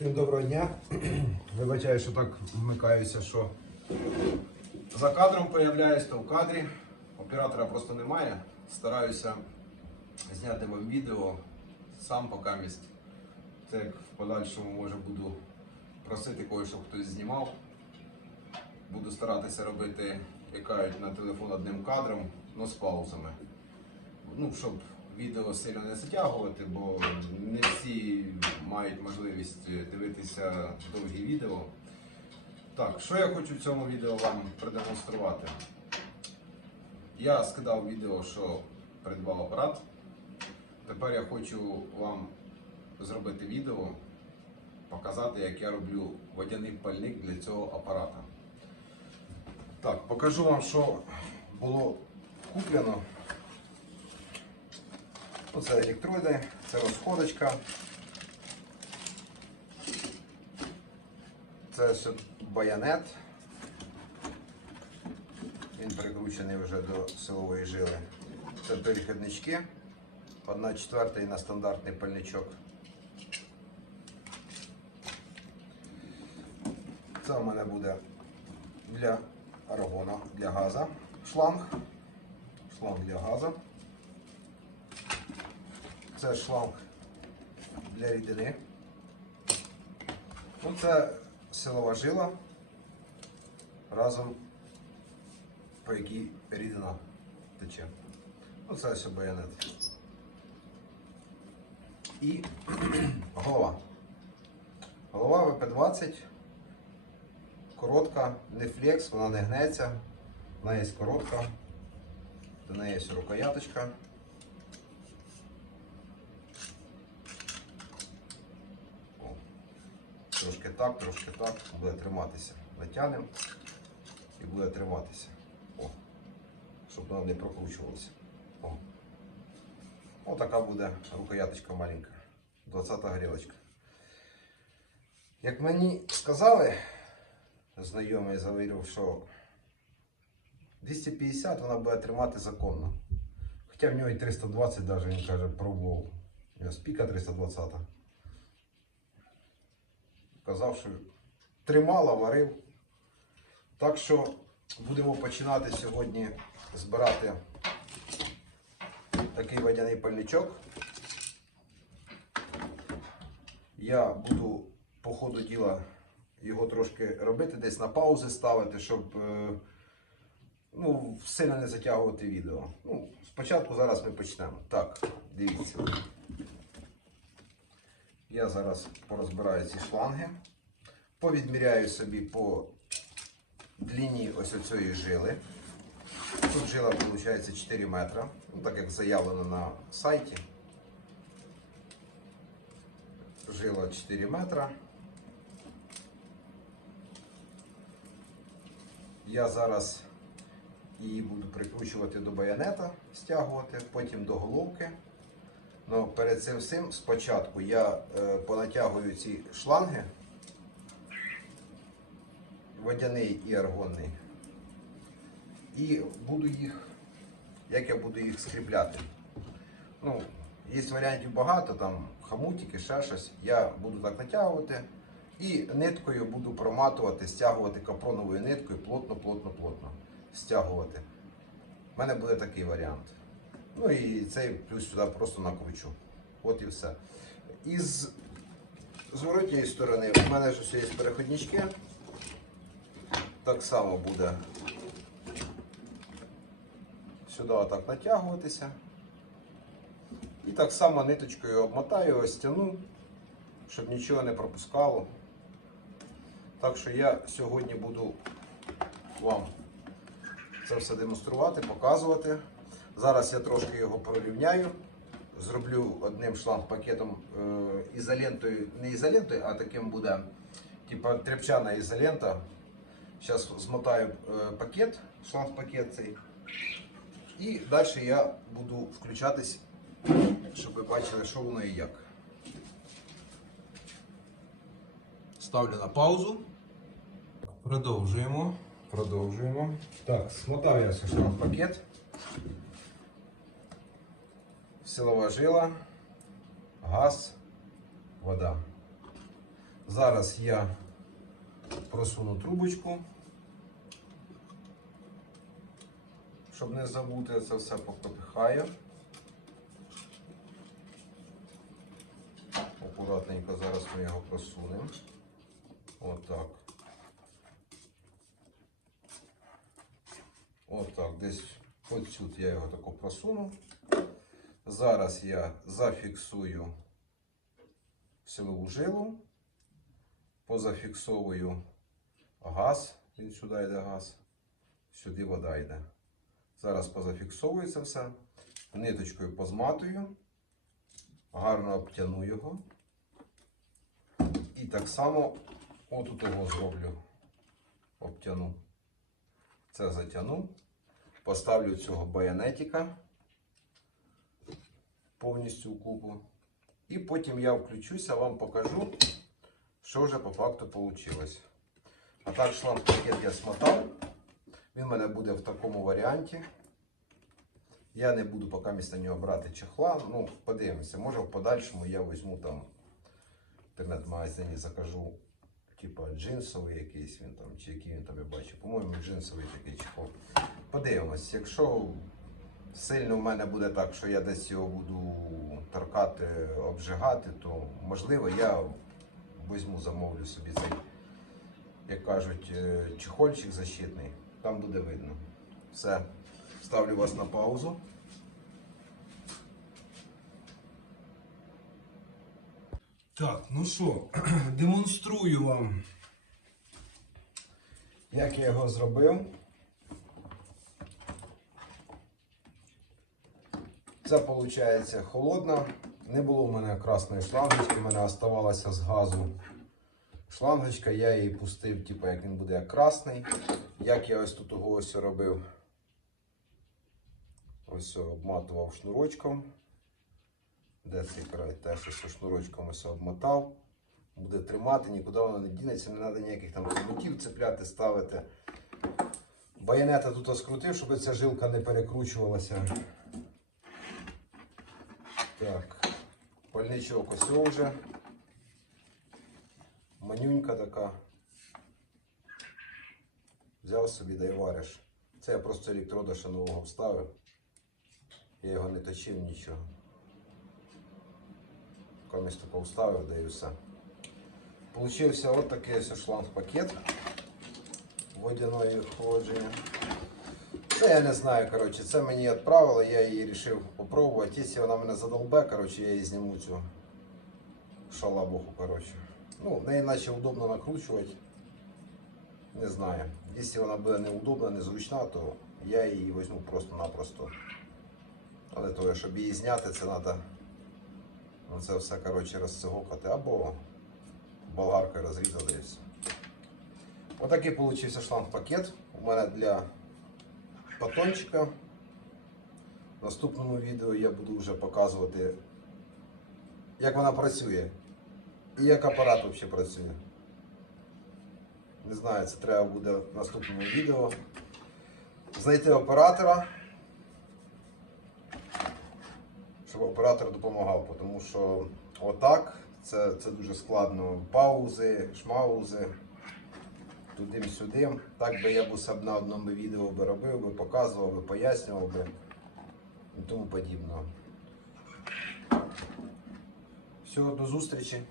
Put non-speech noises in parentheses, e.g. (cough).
Всім доброго дня. (clears throat) Вибачаю, що так вмикаюся, що за кадром появляюсь, то в кадрі. Оператора просто немає. Стараюся зняти вам відео сам поки міст. Це як в подальшому може буду просити когось, щоб хтось знімав. Буду старатися робити, як кажуть, на телефон одним кадром, але з паузами. Ну, щоб відео сильно не затягувати, бо не всі мають можливість дивитися довгі відео. Так, що я хочу в цьому відео вам продемонструвати? Я скидав відео, що придбав апарат. Тепер я хочу вам зробити відео, показати, як я роблю водяний пальник для цього апарата. Так, покажу вам, що було куплено. Оце електроди, це розходочка. Це баянет. Він прикручений вже до силової жили. Це перехіднички. Одна четверта і на стандартний пальничок. Це у мене буде для аргона, для газа. Шланг. Шланг для газа. Це шланг для рідини. Ну, це силова жила разом по якій рідина тече. Ну, це все баянет. І (clears throat) голова. Голова ВП-20. Коротка, не флекс, вона не гнеться. Вона є коротка. До неї є рукояточка. Трошки так, трошки так, буде триматися. Натягнемо і буде триматися. О. Щоб воно не прокручувалося. О. О, така буде рукояточка маленька. 20 грілочка. Як мені сказали, знайомий завірив, що 250 вона буде тримати законно. Хоча в нього і 320 навіть він каже, пробував. У нього спіка 320. Казав, що тримала, варив. Так що будемо починати сьогодні збирати такий водяний пальничок. Я буду по ходу діла його трошки робити, десь на паузи ставити, щоб е, ну, сильно не затягувати відео. Ну, спочатку зараз ми почнемо. Так, дивіться. Я зараз порозбираю ці шланги, повідміряю собі по длині ось оцієї жили. Тут жила виходить 4 метри, ну, так як заявлено на сайті. Жила 4 метра. Я зараз її буду прикручувати до баянета, стягувати, потім до головки. Ну, перед цим всім спочатку я е, понатягую ці шланги, водяний і аргонний. І буду їх, як я буду їх скріпляти. Ну, є варіантів багато, там хамутики, ще щось. Я буду так натягувати і ниткою буду проматувати, стягувати капроновою ниткою плотно, плотно, плотно. Стягувати. У мене буде такий варіант. Ну і цей плюс сюди просто накручу. От і все. Із зворотньої сторони у мене ж ось є переходнички. Так само буде сюди отак натягуватися. І так само ниточкою обмотаю, ось стягну, щоб нічого не пропускало. Так що я сьогодні буду вам це все демонструвати, показувати. Зараз я трошки його порівняю. Зроблю одним шланг-пакетом е, ізолентою, не ізолентою, а таким буде типа тряпчана ізолента. Зараз змотаю е, пакет, шланг-пакет цей. І далі я буду включатись, щоб ви бачили, що воно і як. Ставлю на паузу. Продовжуємо. Продовжуємо. Так, смотав я шланг пакет. Силова жила, газ, вода. Зараз я просуну трубочку. Щоб не забути, це все попропихаю. Акуратненько зараз ми його просунемо. Отак. Отак, десь тут я його тако просуну. Зараз я зафіксую силову жилу, позафіксовую газ, він сюди йде газ, сюди вода йде. Зараз позафіксовується все, ниточкою позматую, гарно обтяну його. І так само отут його зроблю, обтяну. Це затягну, поставлю цього баянетика повністю купу. І потім я включуся, вам покажу, що вже по факту вийшло. А так шланг пакет я смотав. Він в мене буде в такому варіанті. Я не буду поки місто нього брати чехла. Ну, подивимося, може в подальшому я візьму там в інтернет-магазині, закажу типа джинсовий якийсь він там, чи який він там я бачу. По-моєму, джинсовий такий чехол. Подивимось, якщо сильно в мене буде так, що я десь його буду торкати, обжигати, то можливо я візьму, замовлю собі цей, як кажуть, е, чехольчик защитний. Там буде видно. Все, ставлю вас на паузу. Так, ну що, (clears throat) демонструю вам, як я його зробив. Це виходить холодна. Не було в мене красної шлангочки, в мене оставалося з газу шлангочка, я її пустив, типу, як він буде як красний. Як я ось тут ось робив. Ось обматував шнурочком. Де цей край? Теж ось шнурочком ось обмотав. Буде тримати, нікуди воно не дінеться, не треба ніяких там хомутів цепляти, ставити. Баянета тут скрутив, щоб ця жилка не перекручувалася. Так, пальничок ось вже. Манюнька така. Взяв собі да й вариш. Це я просто електрода ще нового вставив. Я його не точив нічого. Комусь тако вставив, да і все. Получився от такий ось шланг-пакет водяної охолодження. Це я не знаю, коротше, це мені відправили, я її вирішив попробувати. Якщо вона мене задолбе, коротше, я її зніму цю шалабуху, коротше. Ну, не іначе удобно накручувати. Не знаю. Якщо вона буде неудобна, незручна, то я її візьму просто-напросто. Але то, щоб її зняти, це треба ну, це все коротше, розцегокати або болгаркою розрізати і все. Отакий получився шланг-пакет. У мене для батончика. В наступному відео я буду вже показувати, як вона працює і як апарат взагалі працює. Не знаю, це треба буде в наступному відео. Знайти оператора, щоб оператор допомагав, тому що отак це, це дуже складно. Паузи, шмаузи туди-сюди. Так би я б усе на одному відео би робив, би показував, би пояснював би і тому подібне. Всього до зустрічі.